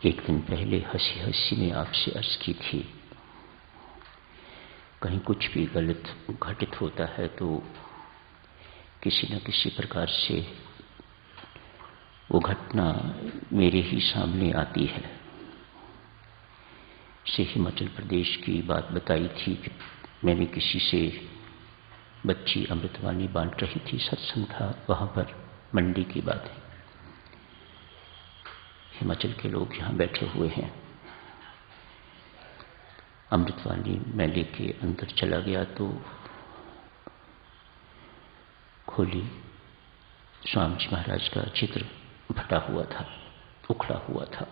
एक दिन पहले हंसी हंसी में आपसे अर्ज की थी, कहीं कुछ भी गलत घटित होता है तो किसी न किसी प्रकार से वो घटना मेरे ही सामने आती है। से हिमाचल प्रदेश की बात बताई थी कि मैंने किसी से बच्ची अमृतवाणी बांट रही थी, सत्संग था वहाँ पर, मंडी की बात है। हिमाचल के लोग यहाँ बैठे हुए हैं। अमृतवाणी मैं लेके अंदर चला गया तो खोली, स्वामी जी महाराज का चित्र फटा हुआ था, उखड़ा हुआ था।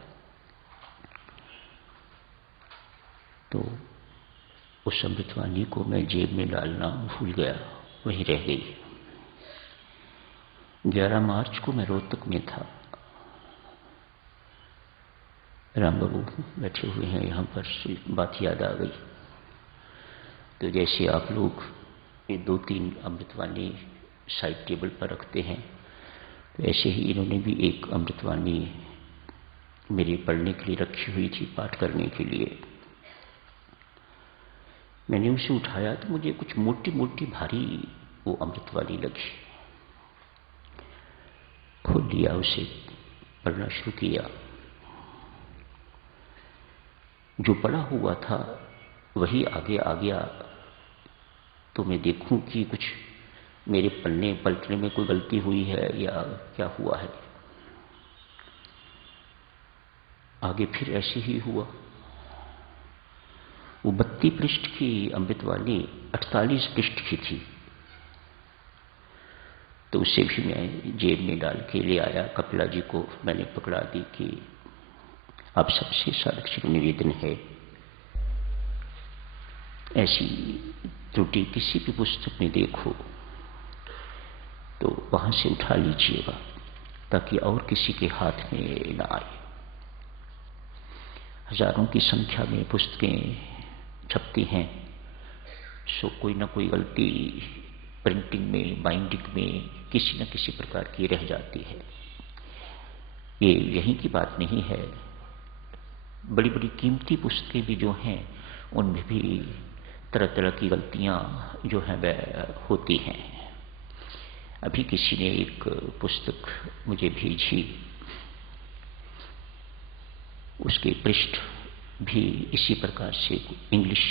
तो उस अमृतवाणी को मैं जेब में डालना भूल गया, वहीं रह गई। 11 मार्च को मैं रोहतक में था। राम बाबू बैठे हुए हैं यहाँ पर, बात याद आ गई। तो जैसे आप लोग ये 2-3 अमृतवाणी साइड टेबल पर रखते हैं, तो ऐसे ही इन्होंने भी एक अमृतवाणी मेरे पढ़ने के लिए रखी हुई थी, पाठ करने के लिए। मैंने उसे उठाया तो मुझे कुछ मोटी मोटी भारी वो अमृतवाणी लगी। खोल लिया, उसे पढ़ना शुरू किया। जो पढ़ा हुआ था वही आगे आ गया, तो मैं देखूं कि कुछ मेरे पढ़ने पलटने में कोई गलती हुई है या क्या हुआ है। आगे फिर ऐसे ही हुआ। वो 32 पृष्ठ की अमृतवाणी 48 पृष्ठ की थी। तो उसे भी मैं जेब में डाल के ले आया। कपिला जी को मैंने पकड़ा दी कि आप सबसे सादृश्य निवेदन है, ऐसी त्रुटि किसी भी पुस्तक में देखो तो वहां से उठा लीजिएगा, ताकि और किसी के हाथ में न आए। हजारों की संख्या में पुस्तकें छपती हैं, सो कोई ना कोई गलती प्रिंटिंग में, बाइंडिंग में किसी न किसी प्रकार की रह जाती है। ये यहीं की बात नहीं है, बड़ी बड़ी कीमती पुस्तकें भी जो हैं उनमें भी तरह तरह की गलतियां जो हैं वह होती हैं। अभी किसी ने एक पुस्तक मुझे भेजी, उसके पृष्ठ भी इसी प्रकार से इंग्लिश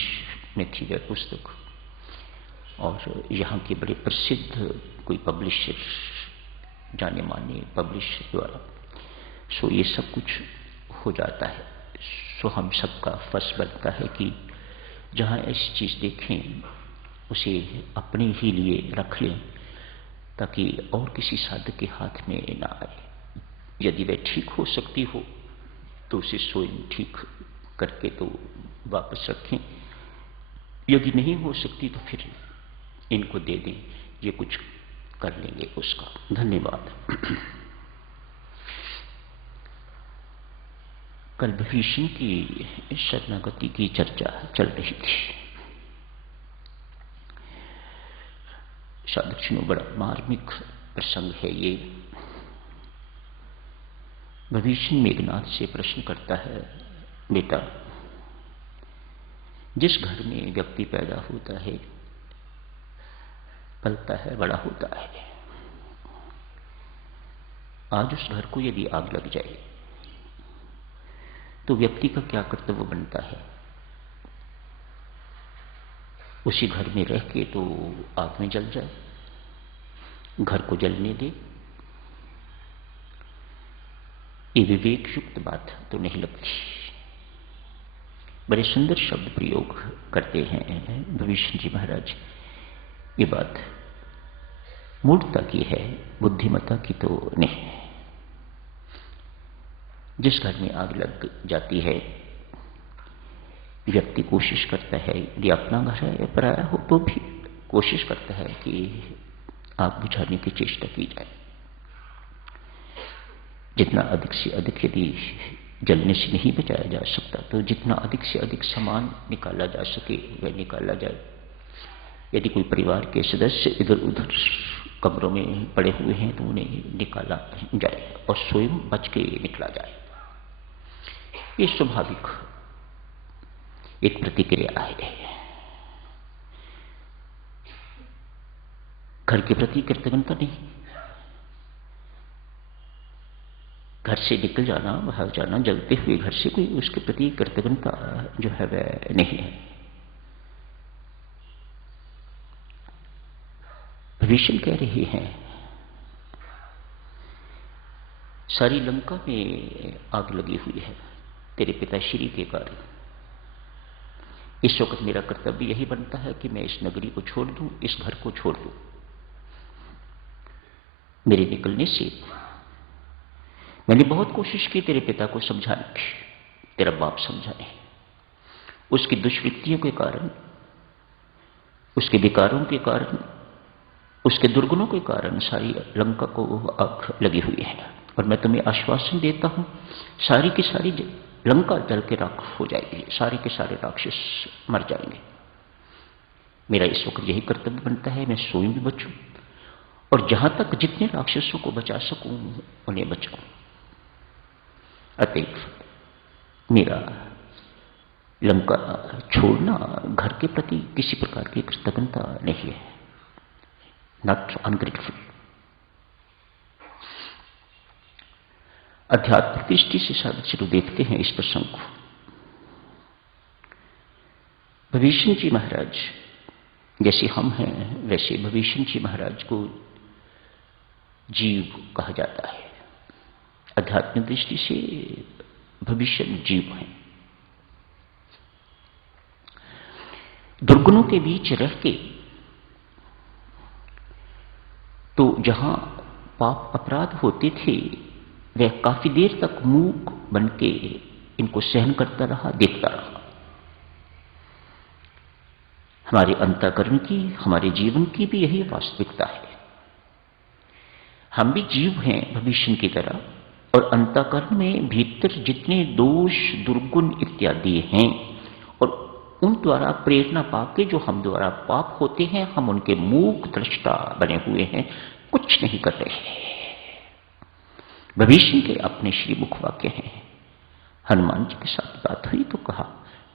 में थी वह पुस्तक, और यहाँ के बड़े प्रसिद्ध कोई पब्लिशर, जाने माने पब्लिशर द्वारा। सो ये सब कुछ हो जाता है। सो हम सबका फर्ज बनता है कि जहाँ ऐसी चीज देखें उसे अपने ही लिए रख लें, ताकि और किसी साधक के हाथ में ना आए। यदि वह ठीक हो सकती हो तो उसे स्वयं ठीक करके तो वापस रखें, यदि नहीं हो सकती तो फिर इनको दे दें, ये कुछ कर लेंगे उसका। धन्यवाद। कल भीष्म की शरणागति की चर्चा चल रही थी। साधुक्षणों, बड़ा मार्मिक प्रसंग है ये। भीष्म मेघनाथ से प्रश्न करता है, बेटा, जिस घर में व्यक्ति पैदा होता है, पलता है, बड़ा होता है, आज उस घर को यदि आग लग जाए तो व्यक्ति का क्या कर्तव्य बनता है? उसी घर में रह के तो आग में जल जाए, घर को जलने दे? ये विवेक युक्त बात तो नहीं लगती। बड़े सुंदर शब्द प्रयोग करते हैं भविष्य जी महाराज। ये बात मूर्खता की है, बुद्धिमत्ता की तो नहीं। जिस घर में आग लग जाती है, व्यक्ति कोशिश करता है, यदि अपना घर है या पराया हो तो भी कोशिश करता है कि आग बुझाने की चेष्टा की जाए। जितना अधिक से अधिक यदि जलने से नहीं बचाया जा सकता तो जितना अधिक से अधिक सामान निकाला जा सके वह निकाला जाए। यदि कोई परिवार के सदस्य इधर उधर कमरों में पड़े हुए हैं तो उन्हें निकाला जाए और स्वयं बच के निकला जाए। ये स्वाभाविक एक प्रतिक्रिया है। घर के प्रति कृतज्ञता नहीं, घर से निकल जाना, बाहर जाना, जलते हुए घर से, कोई उसके प्रति कृतज्ञता जो है वह नहीं है। विभीषण कह रहे हैं सारी लंका में आग लगी हुई है तेरे पिताश्री के कारण। इस वक्त मेरा कर्तव्य यही बनता है कि मैं इस नगरी को छोड़ दूं, इस घर को छोड़ दूं। मेरे निकलने से मैंने बहुत कोशिश की तेरे पिता को समझाने की, तेरा बाप समझाने, उसकी दुष्वृत्तियों के कारण, उसके विकारों के कारण, उसके दुर्गुणों के कारण सारी लंका को आग लगी हुई है। और मैं तुम्हें आश्वासन देता हूं सारी की सारी लंका जल के राख हो जाएगी, सारे के सारे राक्षस मर जाएंगे। मेरा इस वक्त यही कर्तव्य बनता है मैं स्वयं भी बचूं और जहां तक जितने राक्षसों को बचा सकूं उन्हें बचाऊं। अतएव मेरा लंका छोड़ना घर के प्रति किसी प्रकार की कृतज्ञता नहीं है, नॉट अनग्रेटफुल। आध्यात्मिक दृष्टि से चलो देखते हैं इस प्रसंग को। विभीषण जी महाराज जैसे हम हैं वैसे विभीषण जी महाराज को जीव कहा जाता है। आध्यात्मिक दृष्टि से विभीषण जीव हैं। दुर्गुणों के बीच रह के तो जहां पाप अपराध होते थे वह काफी देर तक मूक बन के इनको सहन करता रहा, देखता रहा। हमारे अंतःकरण की, हमारे जीवन की भी यही वास्तविकता है। हम भी जीव हैं विभीषण की तरह, और अंतःकरण में भीतर जितने दोष दुर्गुण इत्यादि हैं और उन द्वारा प्रेरणा पाके जो हम द्वारा पाप होते हैं, हम उनके मूक दृष्टा बने हुए हैं, कुछ नहीं कर रहे हैं। विभीषण के अपने श्री मुख वाक्य हैं। हनुमान जी के साथ बात हुई तो कहा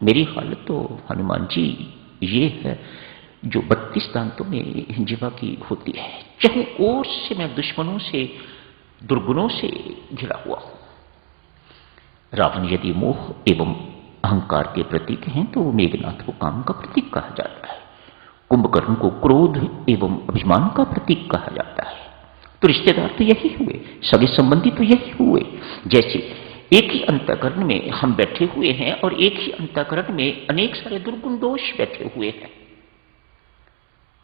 मेरी हालत तो हनुमान जी ये है जो 32 दांतों में जीवा की होती है, चाहे ओर से मैं दुश्मनों से दुर्गुणों से घिरा हुआ हूं। रावण यदि मोह एवं अहंकार के प्रतीक हैं तो मेघनाथ को काम का प्रतीक कहा जाता है, कुंभकर्ण को क्रोध एवं अभिमान का प्रतीक कहा जाता है। तो रिश्तेदार तो यही हुए, सगे संबंधी तो यही हुए। जैसे एक ही अंतःकरण में हम बैठे हुए हैं और एक ही अंतःकरण में अनेक सारे दुर्गुण दोष बैठे हुए हैं।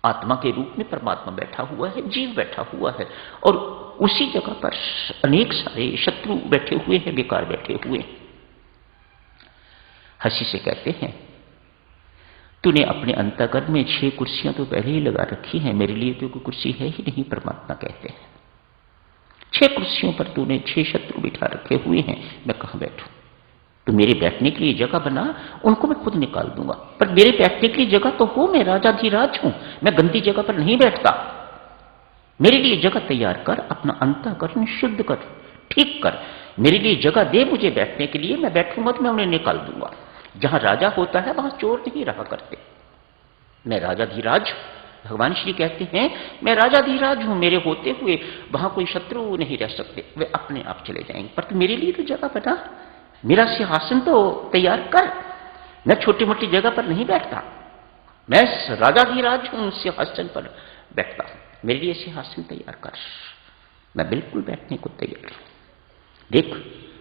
आत्मा के रूप में परमात्मा बैठा हुआ है, जीव बैठा हुआ है, और उसी जगह पर अनेक सारे शत्रु बैठे हुए हैं, बेकार बैठे हुए हैं। हंसी से कहते हैं तूने अपने अंतःकरण में 6 कुर्सियां तो पहले ही लगा रखी हैं, मेरे लिए तो कोई कुर्सी है ही नहीं। परमात्मा कहते हैं 6 कुर्सियों पर तूने 6 शत्रु बिठा रखे हुए हैं, मैं कहां बैठूं? तो मेरे बैठने के लिए जगह बना, उनको मैं खुद निकाल दूंगा, पर मेरे बैठने के लिए जगह तो हो, मैं राजाधिराज हूं, मैं गंदी जगह पर नहीं बैठता। मेरे लिए जगह तैयार कर, अपना अंतःकरण शुद्ध कर, ठीक कर, मेरे लिए जगह दे मुझे बैठने के लिए, मैं बैठूंगा तो मैं उन्हें निकाल दूंगा। जहां राजा होता है वहां चोर नहीं रहा करते। मैं राजाधिराज, भगवान श्री कहते हैं मैं राजाधिराज हूं, मेरे होते हुए वहां कोई शत्रु नहीं रह सकते, वे अपने आप चले जाएंगे। पर तो मेरे लिए तो जगह बना, मेरा सिंहासन तो तैयार कर। मैं छोटी मोटी जगह पर नहीं बैठता, मैं राजाधिराज हूं, सिंहासन पर बैठता हूं, मेरे लिए सिंहासन तैयार कर। मैं बिल्कुल बैठने को तैयार हूं। देख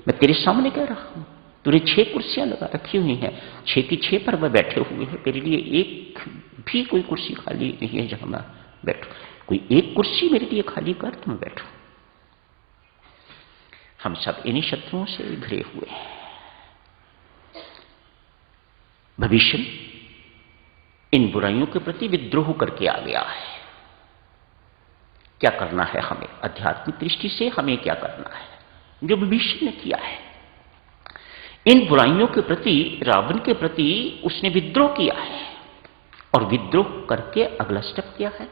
मैं तेरे सामने कह रहा हूं, तूने 6 कुर्सियां लगा रखी हुई हैं, 6 की 6 पर मैं बैठे हुए हैं, मेरे लिए एक भी कोई कुर्सी खाली नहीं है जहां मैं बैठूं। कोई एक कुर्सी मेरे लिए खाली कर तो मैं बैठूं। हम सब इन्हीं शत्रुओं से घिरे हुए हैं। विभीषण इन बुराइयों के प्रति विद्रोह करके आ गया है। क्या करना है हमें? आध्यात्मिक दृष्टि से हमें क्या करना है जो विभीषण ने किया है? इन बुराइयों के प्रति, रावण के प्रति उसने विद्रोह किया है, और विद्रोह करके अगला स्टेप क्या है?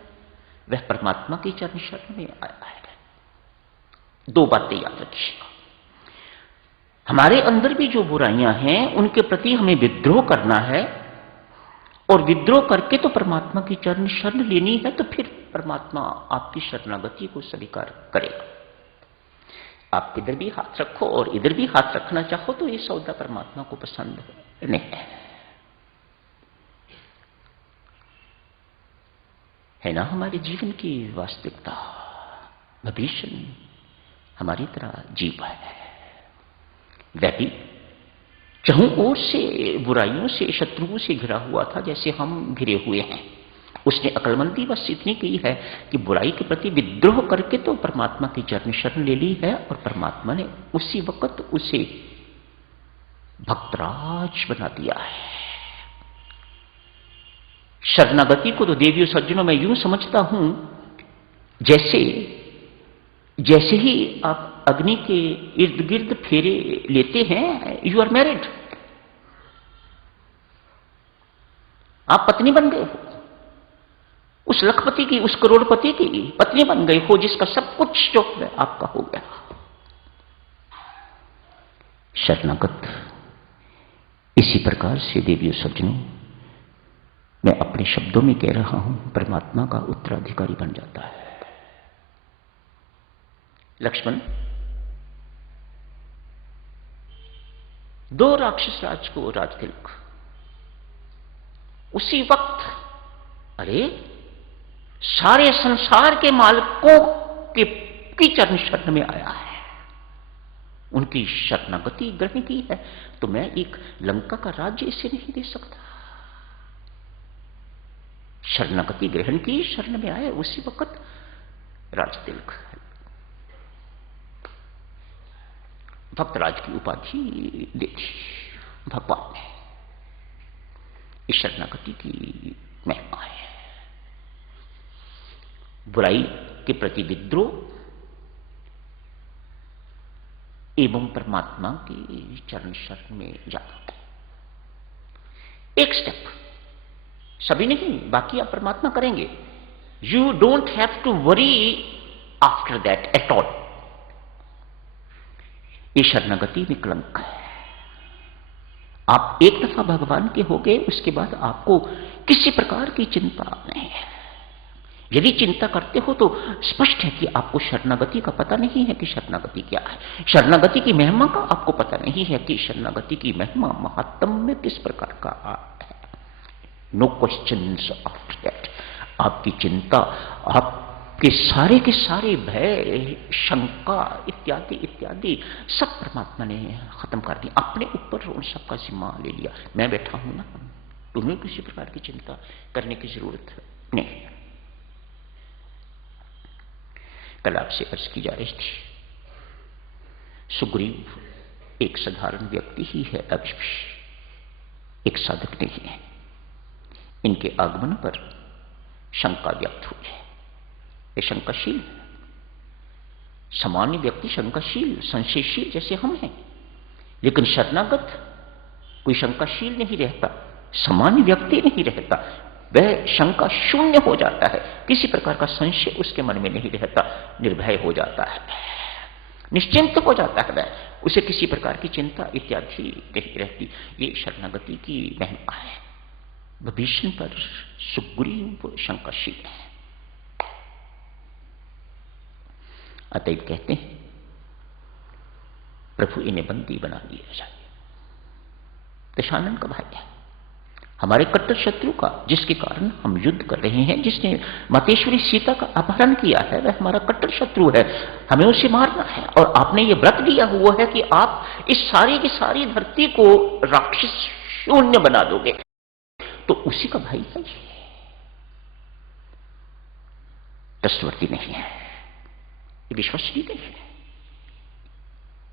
वह परमात्मा की चरण शरण में आया है। 2 बातें याद रखिएगा। हमारे अंदर भी जो बुराइयां हैं उनके प्रति हमें विद्रोह करना है, और विद्रोह करके तो परमात्मा की चरण शरण लेनी है, तो फिर परमात्मा आपकी शरणागति को स्वीकार करेगा। आप इधर भी हाथ रखो और इधर भी हाथ रखना चाहो तो ये सौदा परमात्मा को पसंद नहीं है ना हमारे जीवन की वास्तविकता। भविष्य हमारी तरह जीव है, वह भी चहुं ओर से बुराइयों से, शत्रुओं से घिरा हुआ था जैसे हम घिरे हुए हैं। उसने अक्लमंदी बस इतनी की है कि बुराई के प्रति विद्रोह करके तो परमात्मा की चरण शरण ले ली है, और परमात्मा ने उसी वक्त उसे भक्तराज बना दिया है। शरणागति को तो देवियों सज्जनों मैं यूं समझता हूं, जैसे ही आप अग्नि के इर्द गिर्द फेरे लेते हैं, यू आर मैरिड, आप पत्नी बन गए हो, उस लखपति की, उस करोड़पति की पत्नी बन गए हो, जिसका सब कुछ जो है आपका हो गया। शरणागत इसी प्रकार से देवियों सज्जनों, मैं अपने शब्दों में कह रहा हूं, परमात्मा का उत्तराधिकारी बन जाता है। लक्ष्मण दो राक्षस राज को राजतिलक उसी वक्त, अरे सारे संसार के मालिकों की चरण शरण में आया है, उनकी शरणागति ग्रहण की है, तो मैं एक लंका का राज्य इसे नहीं दे सकता। शरणागति ग्रहण की, शरण में आए, उसी वक्त राजतिलक, भक्तराज की उपाधि दे दी भगवान ने। इस शरणागति की महिमा है। बुराई के प्रति विद्रोह एवं परमात्मा की चरण शरण में जाना, एक स्टेप, सभी नहीं, बाकी आप परमात्मा करेंगे। You don't have to worry after that at all. ये शरणागति में कलंक है। आप एक दफा भगवान के हो गए, उसके बाद आपको किसी प्रकार की चिंता नहीं है। यदि चिंता करते हो तो स्पष्ट है कि आपको शरणागति का पता नहीं है कि शरणागति क्या है, शरणागति की महिमा का आपको पता नहीं है कि शरणागति की महिमा, महात्म्य किस प्रकार का है। No questions after that. आपकी चिंता, आपके सारे के सारे भय, शंका इत्यादि इत्यादि सब परमात्मा ने खत्म कर दिया, अपने ऊपर उन सबका जिम्मा ले लिया। मैं बैठा हूं ना, तुम्हें किसी प्रकार की चिंता करने की जरूरत नहीं। कल आपसे अर्ज की जा रही थी, सुग्रीव एक साधारण व्यक्ति ही है, अभी भी एक साधक नहीं है। इनके आगमन पर शंका व्यक्त हुई है। ये शंकाशील है। सामान्य व्यक्ति शंकाशील, संशयशील जैसे हम हैं, लेकिन शरणागत कोई शंकाशील नहीं रहता, सामान्य व्यक्ति नहीं रहता। वह शंका शून्य हो जाता है, किसी प्रकार का संशय उसके मन में नहीं रहता, निर्भय हो जाता है, निश्चिंत हो जाता है वह, उसे किसी प्रकार की चिंता इत्यादि नहीं रहती। ये शरणागति की महिमा है। विभीषण पर सुग्रीव शंकाशील है। अतएव कहते हैं प्रभु इन्हें बंदी बना लिया जाए। दशानन का भाई है, हमारे कट्टर शत्रु का, जिसके कारण हम युद्ध कर रहे हैं, जिसने मातेश्वरी सीता का अपहरण किया है, वह हमारा कट्टर शत्रु है, हमें उसे मारना है। और आपने ये व्रत लिया हुआ है कि आप इस सारी की सारी धरती को राक्षस शून्य बना दोगे, तो उसी का भाई है। ट्रस्टवर्दी नहीं है, विश्वसनीय नहीं है।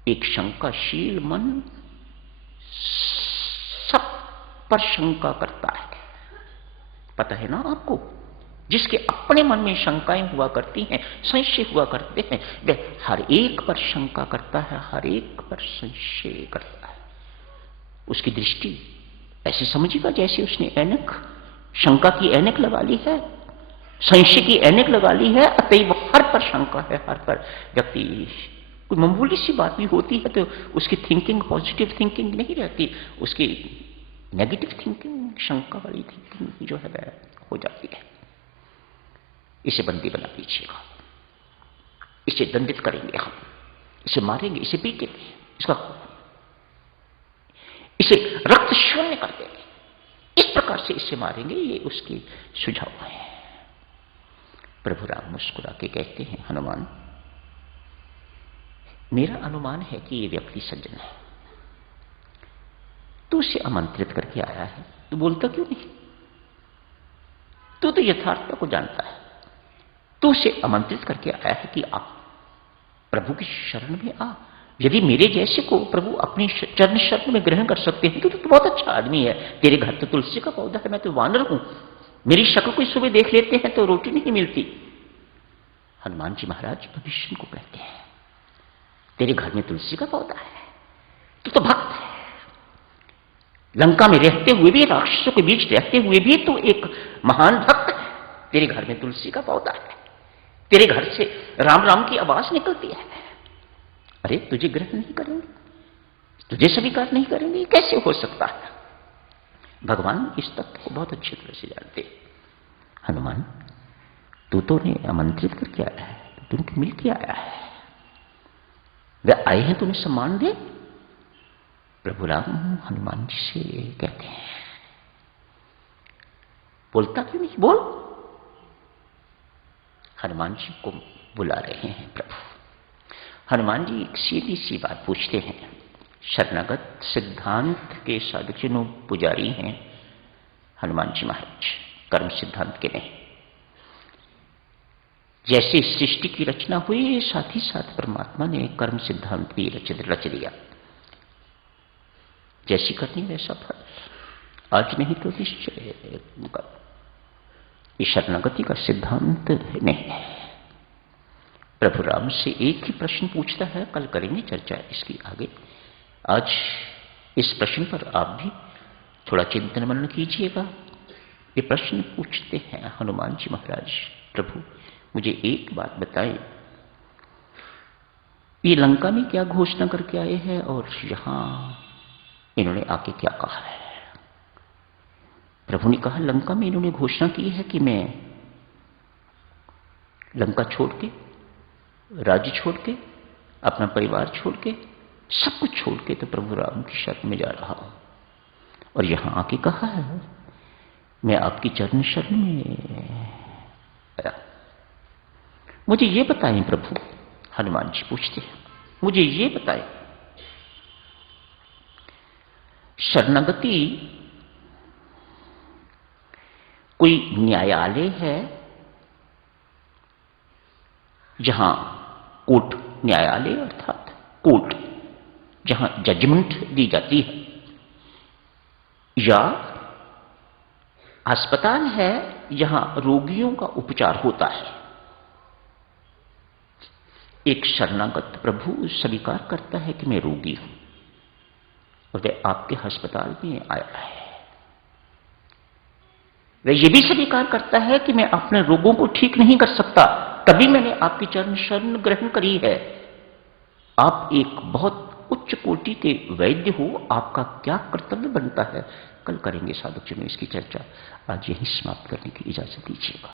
एक शंकाशील मन सब पर शंका करता है, पता है ना आपको। जिसके अपने मन में शंकाएं हुआ करती हैं, संशय हुआ करते हैं, वह हर एक पर शंका करता है, हर एक पर संशय करता है। उसकी दृष्टि ऐसे समझिएगा जैसे उसने ऐनक, शंका की ऐनक लगा ली है, संशय की ऐनक लगा ली है, अतएव हर पर शंका है, हर पर व्यक्ति कोई मामूली सी बात भी होती है तो उसकी थिंकिंग पॉजिटिव थिंकिंग नहीं रहती, उसकी नेगेटिव थिंकिंग, शंका वाली थिंकिंग जो है वह हो जाती है। इसे बंदी बना दीजिएगा, इसे दंडित करेंगे हम, इसे मारेंगे, इसे पीटेंगे, इसे रक्त शून्य कर देंगे, इस प्रकार से इसे मारेंगे। ये उसके सुझाव है। प्रभु राम मुस्कुरा के कहते हैं, हनुमान मेरा अनुमान है कि ये व्यक्ति सज्जन है, तू उसे आमंत्रित करके आया है, तू बोलता क्यों नहीं? तू तो यथार्थता को जानता है, तू उसे आमंत्रित करके आया है कि आ, प्रभु की शरण में आ। यदि मेरे जैसे को प्रभु अपनी चरण शरण में ग्रहण कर सकते हैं तो बहुत अच्छा आदमी है। तेरे घर तो तुलसी का पौधा है, मैं तो वानर हूं, मेरी शक्ल कोई सुबह देख लेते हैं तो रोटी नहीं मिलती। हनुमान जी महाराज भविष्य को कहते हैं, तेरे घर में तुलसी का पौधा है, तू तो भक्त है, लंका में रहते हुए भी, राक्षसों के बीच रहते हुए भी तो एक महान भक्त है। तेरे घर में तुलसी का पौधा है, तेरे घर से राम राम की आवाज निकलती है। अरे तुझे ग्रहण नहीं करेंगे, तुझे स्वीकार नहीं करेंगे, कैसे हो सकता है? भगवान इस तथ्य को बहुत अच्छी तरह से जानते। हनुमान तू तो उन्हें आमंत्रित करके आया है, तू उनके मिल के आया है, वे आए हैं तुम्हें सम्मान दे। प्रभु राम हनुमान जी से कहते हैं, बोलता क्यों नहीं, बोल। हनुमान जी को बुला रहे हैं प्रभु। हनुमान जी एक सीधी सी बात पूछते हैं। शरणागत सिद्धांत के साधुजनों पुजारी हैं हनुमान जी महाराज, कर्म सिद्धांत के नहीं। जैसे सृष्टि की रचना हुई, साथ ही साथ परमात्मा ने कर्म सिद्धांत भी रच दिया। जैसी करनी वैसा फल, आज नहीं तो निश्चय। ये शरणागति का सिद्धांत नहीं है। प्रभु राम से एक ही प्रश्न पूछता है, कल करेंगे चर्चा इसकी आगे। आज इस प्रश्न पर आप भी थोड़ा चिंतन मनन कीजिएगा। ये प्रश्न पूछते हैं हनुमान जी महाराज, प्रभु मुझे एक बात बताएं, ये लंका में क्या घोषणा करके आए हैं और यहां इन्होंने आके क्या कहा है? प्रभु ने कहा, लंका में इन्होंने घोषणा की है कि मैं लंका छोड़ के, राज्य छोड़ के, अपना परिवार छोड़ के, सब कुछ छोड़ के तो प्रभु राम की शरण में जा रहा हूं। और यहां आके कहा है मैं आपकी चरण शरण में आया। मुझे ये बताएं प्रभु, हनुमान जी पूछते हैं, मुझे ये बताएं, शरणागति कोई न्यायालय है जहां कोर्ट, न्यायालय अर्थात कोर्ट, जहां जजमेंट दी जाती है, या अस्पताल है जहां रोगियों का उपचार होता है? एक शरणागत प्रभु स्वीकार करता है कि मैं रोगी हूं और वह आपके अस्पताल में आया है। वह यह भी स्वीकार करता है कि मैं अपने रोगों को ठीक नहीं कर सकता, तभी मैंने आपकी चरण शरण ग्रहण करी है। आप एक बहुत उच्च कोटि के वैद्य हो, आपका क्या कर्तव्य बनता है, कल करेंगे साधुजनों इसकी चर्चा। आज यही समाप्त करने की इजाजत दीजिएगा।